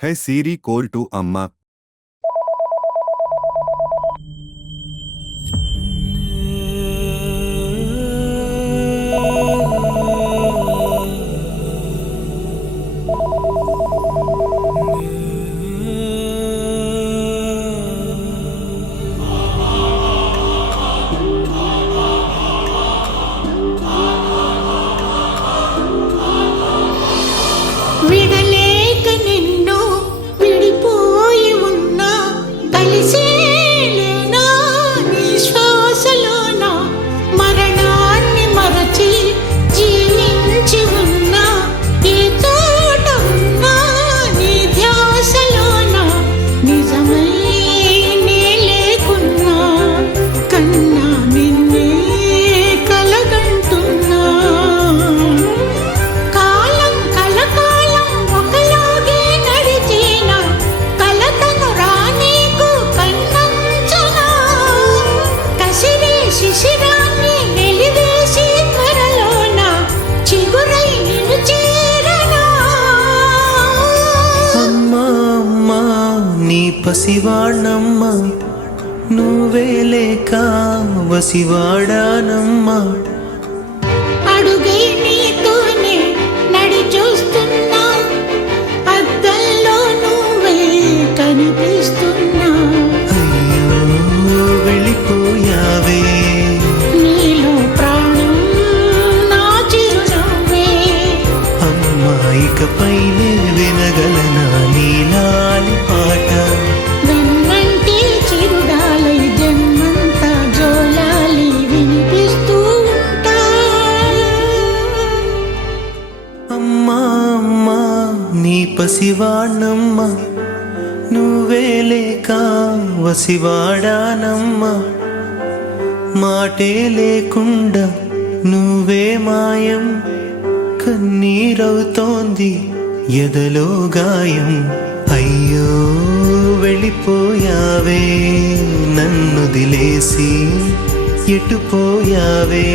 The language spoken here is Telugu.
Hey Siri, call to Amma. విడలేక నిన్ను విడిపోయి ఉన్నా కలిసేలేనా నీ శ్వాసలోన మరణాన్ని మరచి జీవించి ఉన్నా ఏ తోట ఉన్నా నీ ధ్యాసలోన నిజమై నే లేకున్నా కన్నా నిన్నే కలగంటున్నా శిశిరాన్ని వెలివేసి త్వరలోన చిగురై నిన్ను చేరనా. అమ్మా అమ్మా నీ పసివాణమ్మా నువ్వే లేక వసివాడానమ్మా. అడుగై నీతోనే నడి చూస్తున్నా అద్దంలో నువ్వే కనిపిస్తున్నా. అయ్యో వెళ్ళిపోయావే నీలో ప్రాణం నా చిరునవ్వే. అమ్మా ఇకపైనే వినగలనా నీలాలి పాట. వెన్నంటి చిరుగాలై జన్మంతా జోలాలి వినిపిస్తూ ఉంటా. అమ్మా అమ్మా నీ పసివాణమ్మా నువ్వే లేక వసివాడానమ్మా. మాటే లేకుండా నువ్వే మాయం కన్నీరవుతోంది ఎదలో గాయం. అయ్యో వెళ్ళిపోయావే నన్ను దిలేసి ఎటుపోయావే.